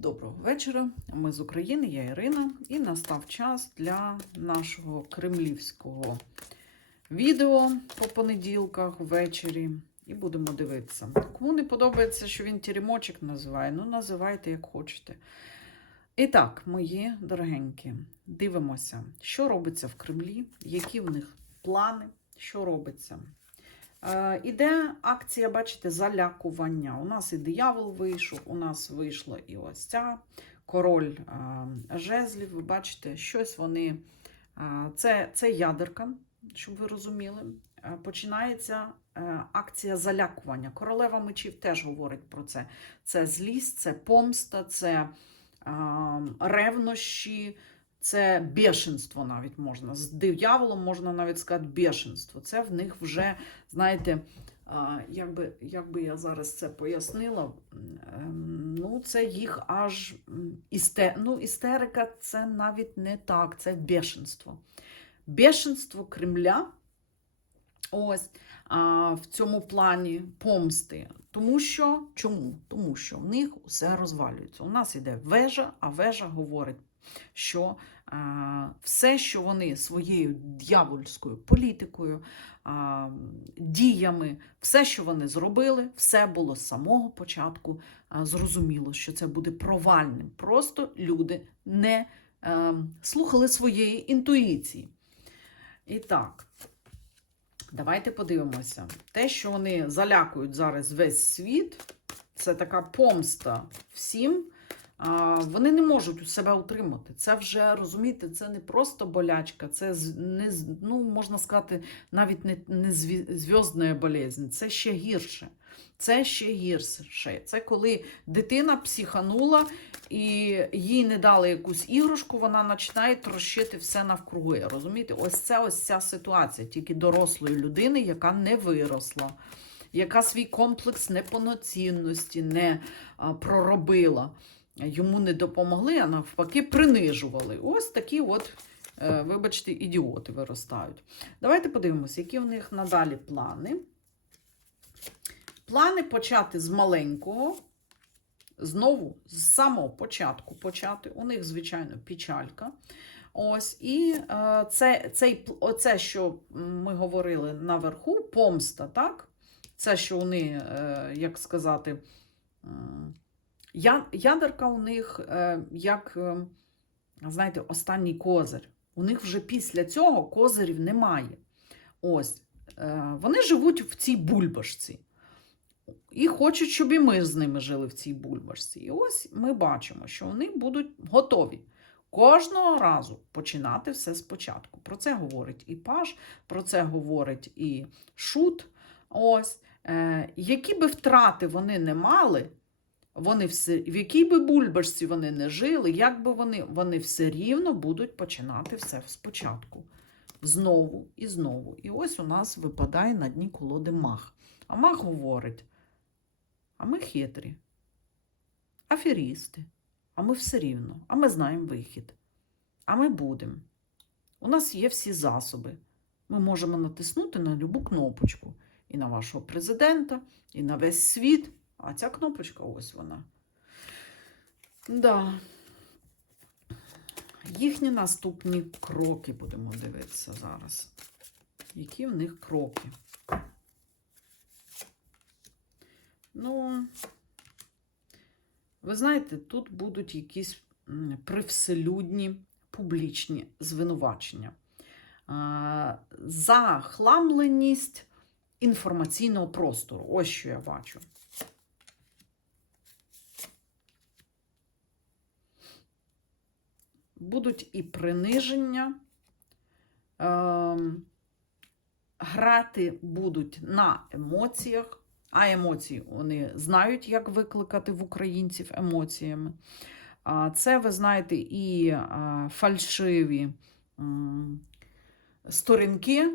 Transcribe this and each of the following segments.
Доброго вечора. Ми з України, я Ірина, і настав час для нашого кремлівського відео по понеділках ввечері. І будемо дивитися. Кому не подобається, що він тірімочок називає, ну називайте як хочете. І так, мої дорогенькі, дивимося, що робиться в Кремлі, які в них плани, що робиться. Е, іде акція, бачите, залякування. У нас і диявол вийшов, у нас вийшла і ось ця король е, жезлів. Ви бачите, щось вони. е, це, це ядерка, щоб ви розуміли. Починається акція залякування. Королева мечів теж говорить про це. Це злість, це помста, це ревнощі. Це бешенство навіть можна. З дияволом можна навіть сказати бешенство. Це в них вже, знаєте, як би, як би я зараз це пояснила, ем, ну це їх аж істе... ну, істерика це навіть не так, це бешенство. Бешенство Кремля. Ось в цьому плані помсти. Тому що чому? Тому що в них все розвалюється. У нас іде вежа, а вежа говорить що а, все, що вони своєю дьявольською політикою, а, діями, все, що вони зробили, все було з самого початку а, зрозуміло, що це буде провальним. Просто люди не слухали своєї інтуїції. І так. Давайте подивимося. Те, що вони залякують зараз весь світ, це така помста всім. Вони не можуть у себе утримати. Це вже розумієте, це не просто болячка, це не ну, можна сказати, навіть не, не зв'язна болезнь. Це ще гірше. Це ще гірше. Це коли дитина психанула і їй не дали якусь іграшку, вона починає трощити все навкруги. Розумієте? Ось це ось ця ситуація, тільки дорослої людини, яка не виросла, яка свій комплекс неповноцінності не проробила йому не допомогли, а навпаки, принижували. Ось такі от, е, вибачте, ідіоти виростають. Давайте подивимося, які в них надалі плани. Плани почати з маленького, знову з самого початку почати. У них, звичайно, печалька. Ось, і е, це, цей, оце, що ми говорили наверху, помста, так? Це, що вони, е, як сказати, я, ядерка у них е, як, е, знаєте, останній козир. У них вже після цього козирів немає. Ось, е, вони живуть в цій бульбашці. І хочуть, щоб і ми з ними жили в цій бульбашці. І ось ми бачимо, що вони будуть готові кожного разу починати все спочатку. Про це говорить і Паш, про це говорить і Шут. Ось, які би втрати вони не мали, вони все, в якій би бульбашці вони не жили, як би вони, вони все рівно будуть починати все спочатку. Знову і знову. І ось у нас випадає на дні колоди мах. А мах говорить: а ми хитрі, аферісти, а ми все рівно, а ми знаємо вихід. А ми будемо. У нас є всі засоби. Ми можемо натиснути на любу кнопочку. І на вашого президента, і на весь світ. А ця кнопочка ось вона. Да. Їхні наступні кроки будемо дивитися зараз. Які в них кроки? Ну, ви знаєте, тут будуть якісь привселюдні публічні звинувачення. Захламленість інформаційного простору. Ось що я бачу. Будуть і приниження, ем, грати будуть на емоціях, а емоції вони знають, як викликати в українців емоціями. Це, ви знаєте, і фальшиві сторінки.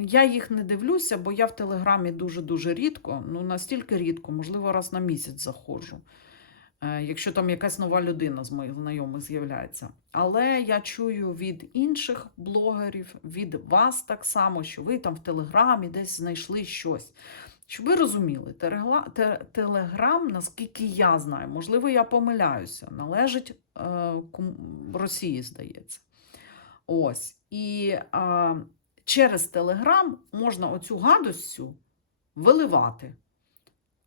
Я їх не дивлюся, бо я в Телеграмі дуже-дуже рідко, ну настільки рідко, можливо, раз на місяць заходжу. Е, Якщо там якась нова людина з моїх знайомих з'являється. Але я чую від інших блогерів, від вас так само, що ви там в Телеграмі десь знайшли щось. Щоб ви розуміли, Телеграм, наскільки я знаю, можливо, я помиляюся, належить е, Росії, здається. Ось. І е, через Телеграм можна оцю гадость виливати.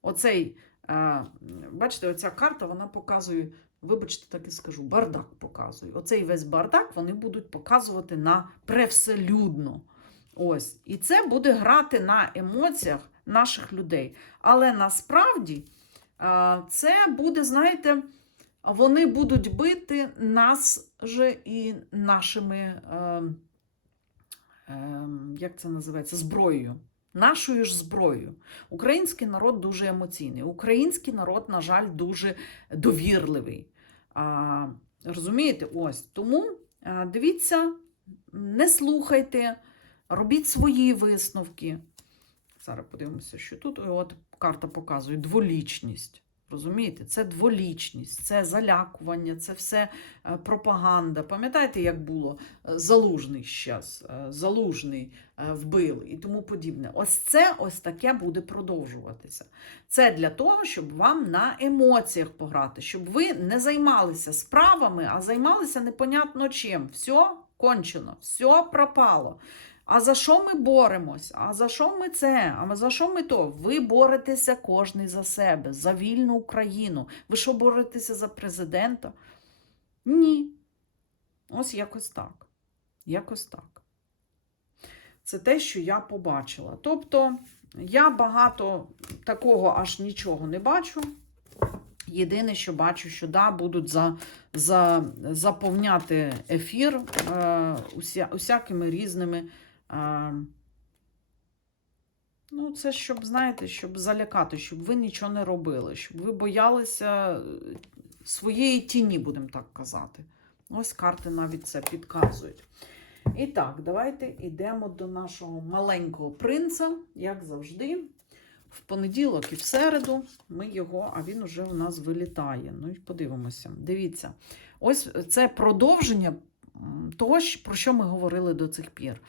Оцей, бачите, оця карта вона показує, вибачте, так і скажу, бардак показує. Оцей весь бардак вони будуть показувати на превселюдно. Ось. І це буде грати на емоціях наших людей. Але насправді це буде, знаєте, вони будуть бити нас же і нашими, е, е, як це називається, зброєю. Нашою ж зброєю. Український народ дуже емоційний. Український народ, на жаль, дуже довірливий. А, розумієте? Ось. Тому дивіться, не слухайте, робіть свої висновки. Зараз подивимося, що тут. От карта показує дволічність. Розумієте, це дволічність, це залякування, це все е, пропаганда. Пам'ятаєте, як було Е, залужний щас, е, залужний вбили і тому подібне. Ось це ось таке буде продовжуватися. Це для того, щоб вам на емоціях пограти, щоб ви не займалися справами, а займалися непонятно чим. Все кончено, все пропало. А за що ми боремось? А за що ми це? А за що ми то? Ви боретеся кожний за себе, за вільну Україну. Ви що боретеся за президента? Ні. Ось якось так. Якось так. Це те, що я побачила. Тобто, я багато такого аж нічого не бачу. Єдине, що бачу, що да, будуть за, за, заповняти ефір е, уся, усякими різними. Ну, це щоб, знаєте, щоб залякати, щоб ви нічого не робили, щоб ви боялися е, своєї тіні, будемо так казати. Ось карти навіть це підказують. І так, давайте йдемо до нашого маленького принца, як завжди. В понеділок і в середу ми його, а він уже у нас вилітає. Ну і подивимося. Дивіться, ось це продовження того, про що ми говорили до цих пір.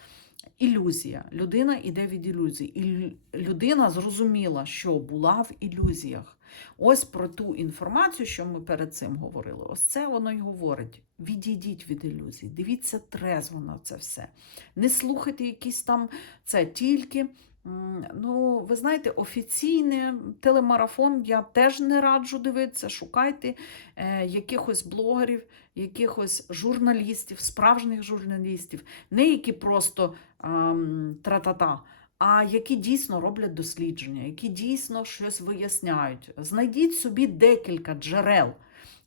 Ілюзія. Людина йде від ілюзій. І людина зрозуміла, що була в ілюзіях. Ось про ту інформацію, що ми перед цим говорили. Ось це воно й говорить. Відійдіть від ілюзій, дивіться трезво на це все. Не слухайте якісь там це тільки. Ну, ви знаєте, офіційний телемарафон я теж не раджу дивитися. Шукайте е, якихось блогерів, якихось журналістів, справжніх журналістів, не які просто ам, тра-та-та, а які дійсно роблять дослідження, які дійсно щось виясняють. Знайдіть собі декілька джерел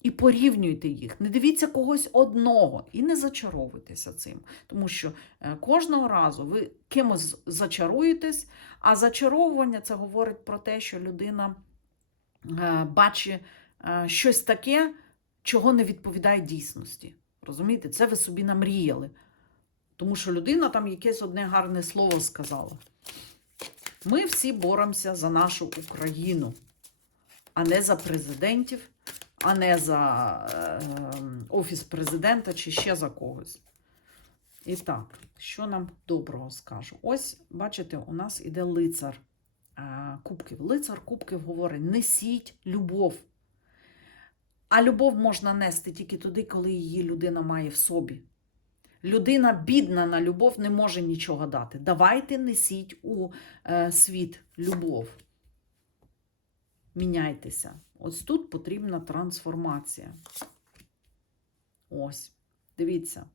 і порівнюйте їх. Не дивіться когось одного і не зачаровуйтеся цим. Тому що е, кожного разу ви кимось зачаруєтесь, а зачаровування це говорить про те, що людина е, бачить е, щось таке, чого не відповідає дійсності. Розумієте, це ви собі намріяли. Тому що людина там якесь одне гарне слово сказала. Ми всі боремося за нашу Україну, а не за президентів, а не за е, офіс президента чи ще за когось. І так, що нам доброго скажу? Ось, бачите, у нас іде лицар е, кубків. Лицар кубків говорить: несіть любов. А любов можна нести тільки туди, коли її людина має в собі. Людина бідна на любов не може нічого дати. Давайте несіть у е, світ любов. Міняйтеся. Ось тут потрібна трансформація. Ось, дивіться.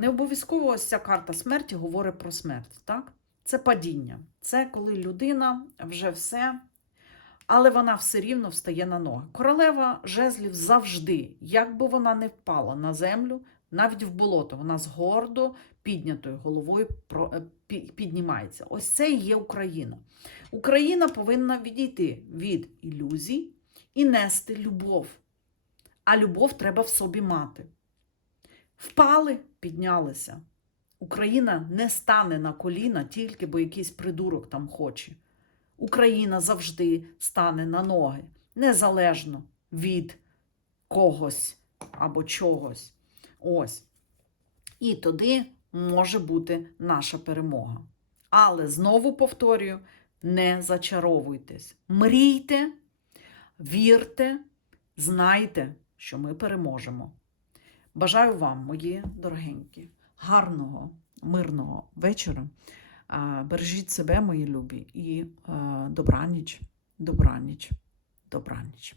Не обов'язково ось ця карта смерті говорить про смерть. Так? Це падіння. Це коли людина вже все, але вона все рівно встає на ноги. Королева жезлів завжди, як би вона не впала на землю, навіть в болото, вона з гордо піднятою головою е, пі- піднімається. Ось це і є Україна. Україна повинна відійти від ілюзій і нести любов. А любов треба в собі мати. Впали, піднялися. Україна не стане на коліна тільки, бо якийсь придурок там хоче. Україна завжди стане на ноги, незалежно від когось або чогось. Ось. І тоді може бути наша перемога. Але знову повторюю: не зачаровуйтесь. Мрійте, вірте, знайте, що ми переможемо. Бажаю вам, мої дорогенькі, гарного, мирного вечора. Бережіть себе, мої любі, і е, добраніч, добраніч, добраніч.